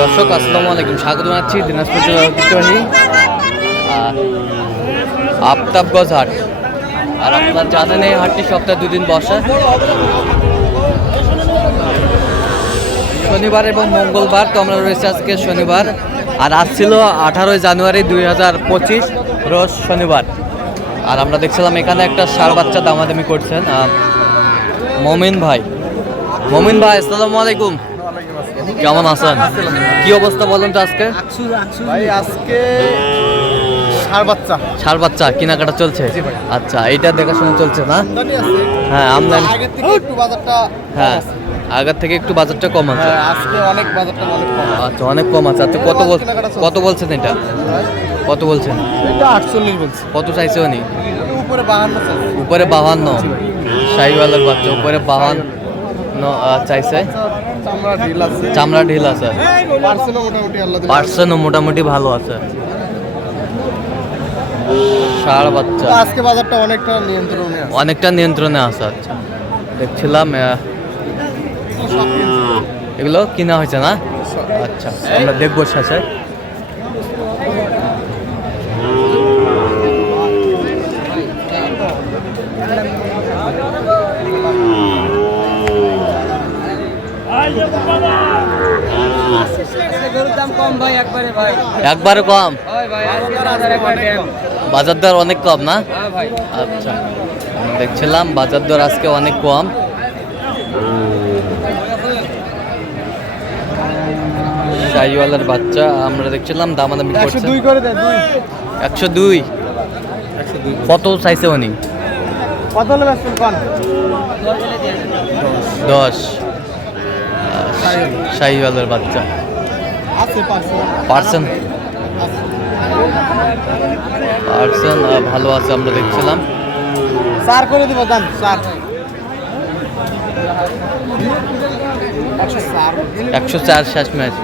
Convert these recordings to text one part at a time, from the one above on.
দর্শক আসসালামু আলাইকুম। স্বাগত জানাচ্ছি দিনাজপুর আহ, আফতাবগঞ্জ হাট। আর আপনার জানেন এই হাটটি সপ্তাহে দুদিন বসে। শনিবার এবং মঙ্গলবার তো আমরা রয়েছে আজকে শনিবার আর আজ ছিল আঠারোই জানুয়ারি দুই হাজার পঁচিশ রোজ শনিবার। আর আমরা দেখছিলাম এখানে একটা সার বাচ্চা দামাদামি করছেন মমিন ভাই। মমিন ভাই আসসালামু আলাইকুম। কেমন আছেন? কি অবস্থা বলেন তো আজকে? ভাই আজকে ষাড় বাচ্চা। ষাড় বাচ্চা কেনাকাটা চলছে? আচ্ছা এটা দেখাশোনা চলছে না? হ্যাঁ আমদানি। একটু বাজারটা হ্যাঁ আগের থেকে একটু বাজারটা কম আছে। হ্যাঁ, আজকে অনেক বাজারটা অনেক কম আচ্ছা অনেক কম আছে। আচ্ছা কত বল কত বলছেন এটা? কত বলছেন? এটা 48 বলছে। কত চাইছে উনি? উপরে 52 উপরে 52 শাহিওয়ালের বাচ্চা উপরে 52 জন্য চাইছে। চামড়া ঢিল আছে। পার্সেনও মোটামুটি ভালো আছে। বাচ্চা। অনেকটা নিয়ন্ত্রণে অনেকটা নিয়ন্ত্রণে আছে আচ্ছা। দেখছিলাম এগুলো কিনা হয়েছে না? আচ্ছা আমরা দেখব স্যার একবারে কম? বাজার দর অনেক কম না? হ্যাঁ আচ্ছা দেখছিলাম বাজার দর আজকে অনেক কম। শাহিওয়ালার বাচ্চা আমরা দেখছিলাম দামাদামি একশো করছে দুই করে দেয় দুই। একশো দুই? কত চাইছে উনি? কত দশ। শাহিওয়ালার বাচ্চা। পার্সেন্ট পার্সেন্ট ভালো আছে আমরা দেখছিলাম। চার করে দিব দাম চার। একশো চার একশো চার শেষ ম্যাচ।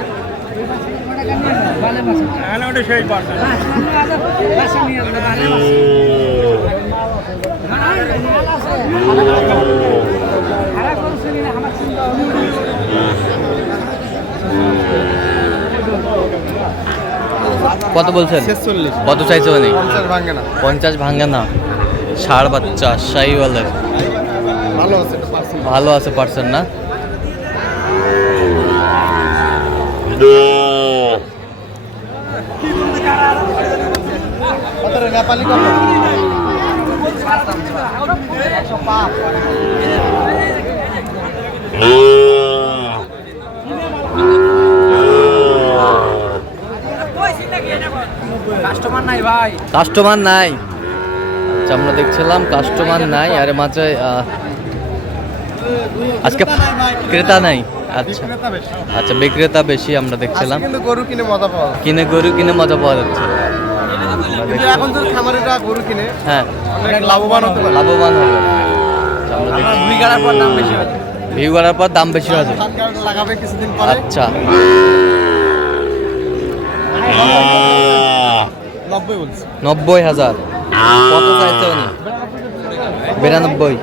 কত বলছেন? কত চাইছে উনি পঞ্চাশ ভাঙে না। ষাড় বাচ্চা শাহিওয়ালের ভালো আছে এটা ভালো আছে পার্সেন্ট না? নেপালি কাস্টমার নাই আচ্ছা আমরা দেখছিলাম কাস্টমার নাই আরে মাঝে আজকে ক্রেতা নাই আচ্ছা। আচ্ছা বিক্রেতা বেশি আমরা দেখছিলাম। গরু কিনে মজা পাওয়া কিনে গরু কিনে মজা পাওয়া যাচ্ছে। এখন খামারিরা গরু কিনে। হ্যাঁ। লাভবান হতে লাভবান হবে। আমরা দেখছি। দুই গাড়ার পর দাম বেশি ভিউ করার পর দাম বেশি হবে। লাগাবে কিছুদিন পরে। আচ্ছা। নব্বই হাজার। কত চাইছে উনি? বিরানব্বই।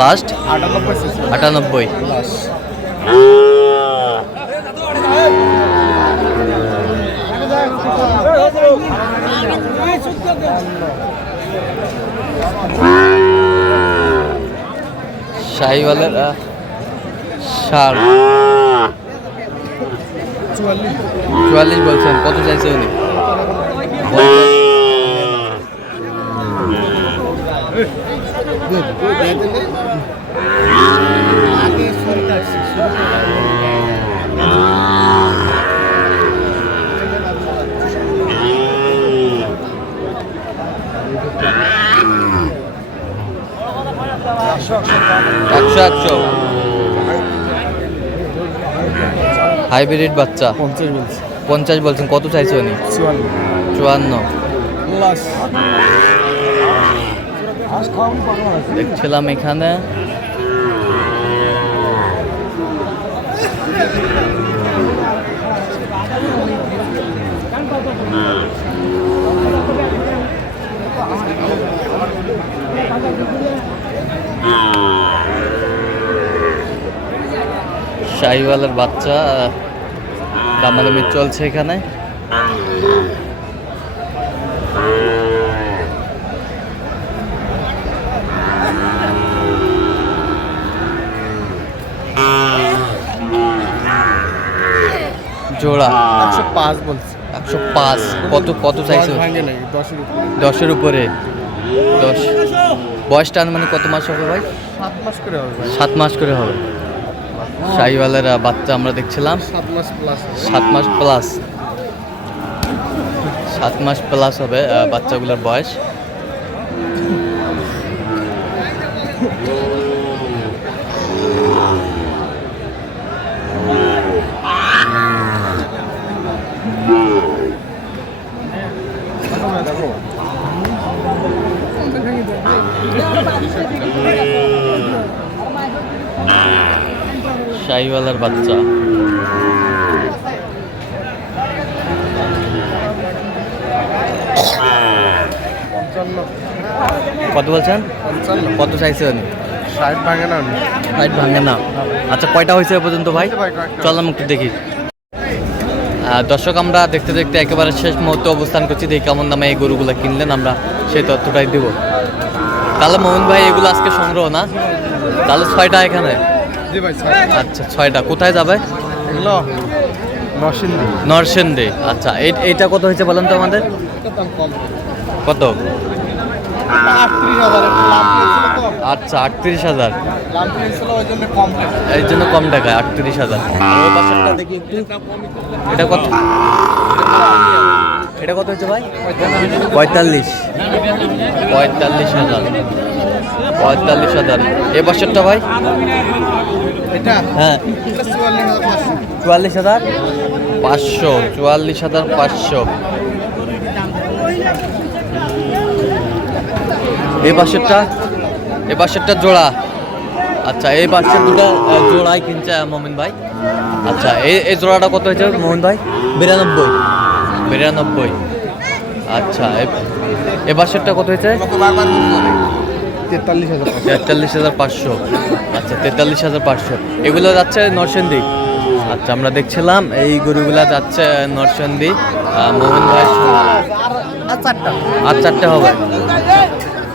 লাস্ট আটানব্বই। লাস্ট। শাহিওয়ালের আহ, চুয়াল্লিশ বলছেন কত চাইছে উনি? একশো হাইব্রিড বাচ্চা? পঞ্চাশ বলছি। পঞ্চাশ বলছেন কত চাইছে উনি? চুয়ান্ন। চুয়ান্ন। দেখছিলাম এখানে। শাহিওয়ালের বাচ্চা দামাদামি চলছে এখানে। জোড়া। একশো পাঁচ বলছে। একশো পাঁচ। কত কত চাইছে উপরে। দশের উপরে। দশ। বয়সটা মানে কত মাস হবে ভাই? সাত মাস করে হবে সাত মাস করে হবে। শাহিওয়ালের বাচ্চা আমরা দেখছিলাম। সাত মাস প্লাস সাত মাস প্লাস সাত মাস প্লাস হবে বাচ্চাগুলোর বয়স। শাহিওয়ালার বাচ্চা। কত বলছেন? কত চাইছেন? ষাট ভাঙে না। হাইট ভাঙে না। আচ্ছা কয়টা হয়েছে পর্যন্ত ভাই। চললাম একটু দেখি। দর্শক আমরা দেখতে দেখতে একেবারে শেষ মুহূর্তে অবস্থান করছি। দেখি কেমন দামে এই গরুগুলো কিনলেন আমরা সেই তথ্যটাই দেবো। তাহলে মোহন ভাই এগুলো আজকে সংগ্রহ না? তাহলে ছয়টা এখানে। আচ্ছা ছয়টা। কোথায় যাবে? এগুলো নরসেন্দে আচ্ছা এই- এইটা কত হয়েছে বলেন তো আমাদের? কত? আচ্ছা আটত্রিশ হাজার। লাভ জন্য কম এই জন্য কম টাকায় আটত্রিশ হাজার। দেখি এটা কত? এটা কত হচ্ছে ভাই? পঁয়তাল্লিশ। পঁয়তাল্লিশ হাজার। পঁয়তাল্লিশ হাজার। এ বছরটা ভাই? হ্যাঁ। চুয়াল্লিশ হাজার পাঁচশো চুয়াল্লিশ হাজার পাঁচশো। এই পাশেরটা এ পাশেরটা জোড়া। আচ্ছা এই পাশের দুটো জোড়াই কিনছে মমিন ভাই। আচ্ছা এই এই জোড়াটা কত হয়েছে মোহন ভাই? বিরানব্বই। বিরানব্বই। আচ্ছা এ- এ পাশেরটা কত হয়েছে? তেতাল্লিশ হাজার পাঁচশো। তেতাল্লিশ হাজার পাঁচশো। আচ্ছা তেতাল্লিশ হাজার পাঁচশো। এগুলো যাচ্ছে নরসিংদী? আচ্ছা আমরা দেখছিলাম এই গরুগুলা যাচ্ছে নরসিংদী। মোহন ভাই আর চারটে। হবে।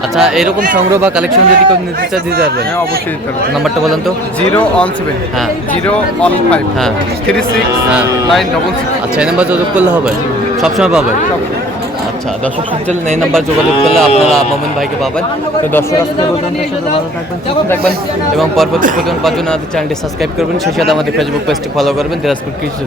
আচ্ছা এরকম সংগ্রহ বা কালেকশন যদি কেউ নিতে চায় দিতে পারবেন? হ্যাঁ অবশ্যই দিতে পারব নাম্বারটা বলেন তো। Zero one seven. হ্যাঁ। Zero one five. হ্যাঁ। থ্রি সিক্স হ্যাঁ। Nine double six. আচ্ছা এই নাম্বার যোগাযোগ করলে হবে। সবসময় পাবে। আচ্ছা দর্শক শুনছিলেন এই নাম্বার যোগাযোগ করলে আপনারা মোমিন ভাইকে পাবেন। তো দর্শক, আজকে পর্যন্ত ভালো থাকবেন থাকবেন এবং পরবর্তী পর্যন্ত পাঁচজন আমাদের চ্যানেলটি সাবস্ক্রাইব করবেন। সেই সাথে আমাদের ফেসবুক পেজটি ফলো করবেন। দিনাজপুর কৃষি